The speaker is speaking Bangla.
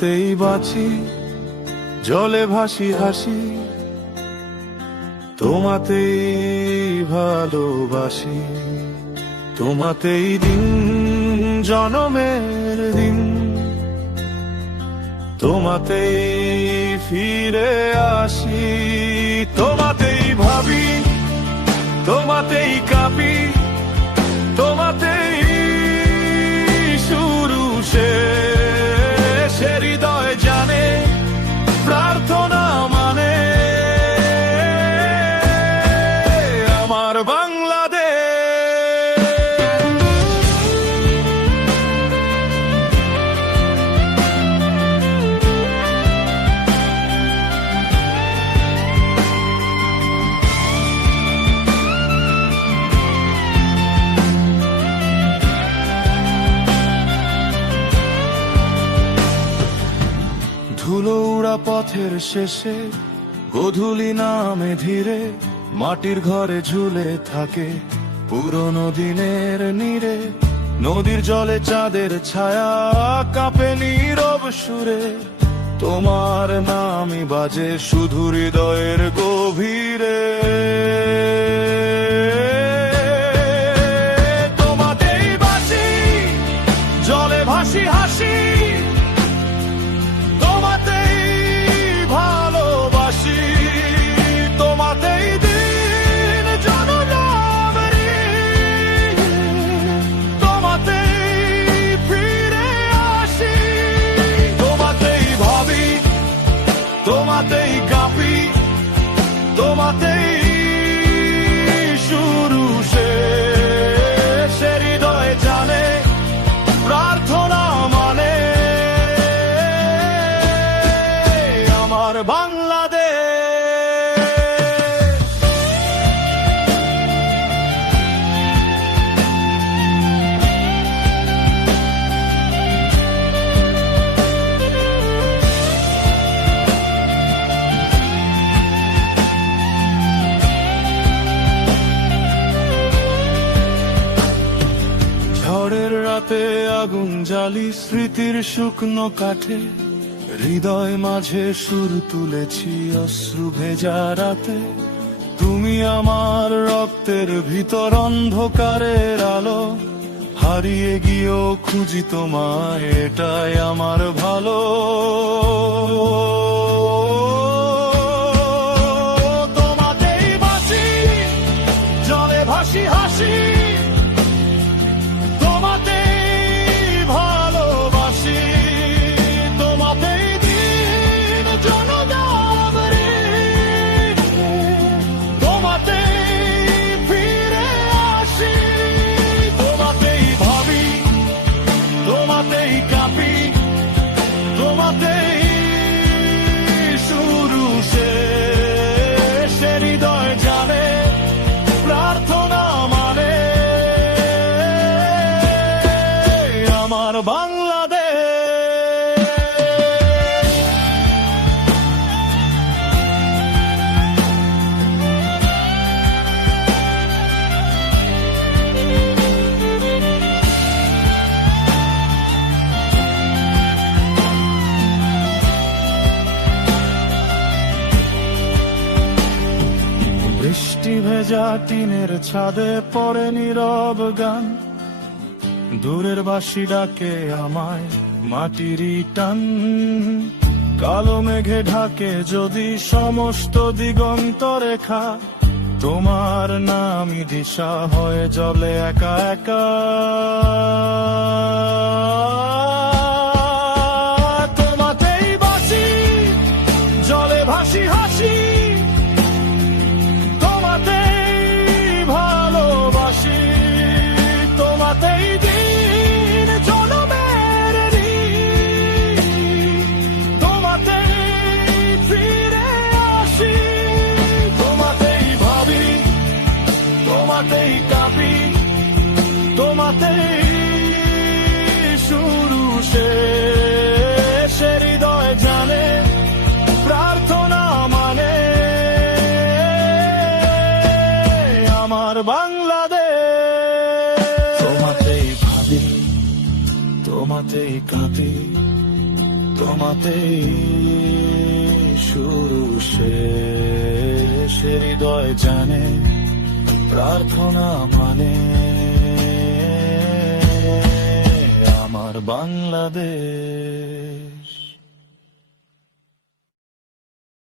তোমাতেই বাঁচি, জলে ভাসি হাসি, তোমাতেই ভালোবাসি, তোমাতেই দিন জনমের দিন, তোমাতেই ফিরে আসি, তোমাতেই ভাবি, তোমাতেই কাঁপি, তোমাতেই শুরু শেষ, হৃদয় জানে প্রার্থনা মানে আমার বাংলাদেশ। ধুলো উড়া পথের শেষে গোধূলি নামে ধীরে, মাটির ঘরে ঝুলে থাকে পুরনো দিনের নীড়ে, নদীর জলে চাঁদের ছায়া কাঁপে নীরব সুরে, তোমার নামই বাজে শুধু হৃদয়ের গভীরে। তোমাতেই বাঁচি, জলে ভাসি হাসি, তোমাতেই কাঁপি, তোমাতেই শুরু শেষ, হৃদয় জানে প্রার্থনা মানে আমার বাংলাদেশ। ঝড়ের রাতে আগুন জ্বালি স্মৃতির শুকনো কাঠে, হৃদয় মাঝে সুর তুলেছি অশ্রু ভেজা রাতে, তুমি আমার রক্তের ভিতর অন্ধকারের আলো, হারিয়ে গিয়েও খুঁজি তোমায়, এটাই আমার ভালো। তোমাতেই বাঁচি, জলে ভাসি হাসি, তোমাতেই কাঁপি, তোমাতেই শুরু শেষ, হৃদয় জানে প্রার্থনা মানে আমার বাংলাদেশ। বৃষ্টি ভেজা টিনের ছাদে পড়ে নীরব গান, দূরের বাঁশি ডাকে আমায় মাটিরই টান, কালো মেঘে ঢাকে যদি সমস্ত দিগন্ত রেখা, তোমার নামই দিশা হয়ে জলে একা একা। তোমাতেই বাঁচি, জলে ভাসি হাসি, ভালোবাসি, তোমাতেই দিন জনমের দিন, তোমাতেই ফিরে আসি, তোমাতেই ভাবি, তোমাতেই কাঁপি, তোমাতেই শুরু শেষ, হৃদয় জানে প্রার্থনা মানে আমার বাংলাদেশ। তোমাতেই ভাবি, তোমাতেই কাঁপি, তোমাতেই শুরু শেষ, হৃদয় জানে প্রার্থনা মানে আমার বাংলাদেশ।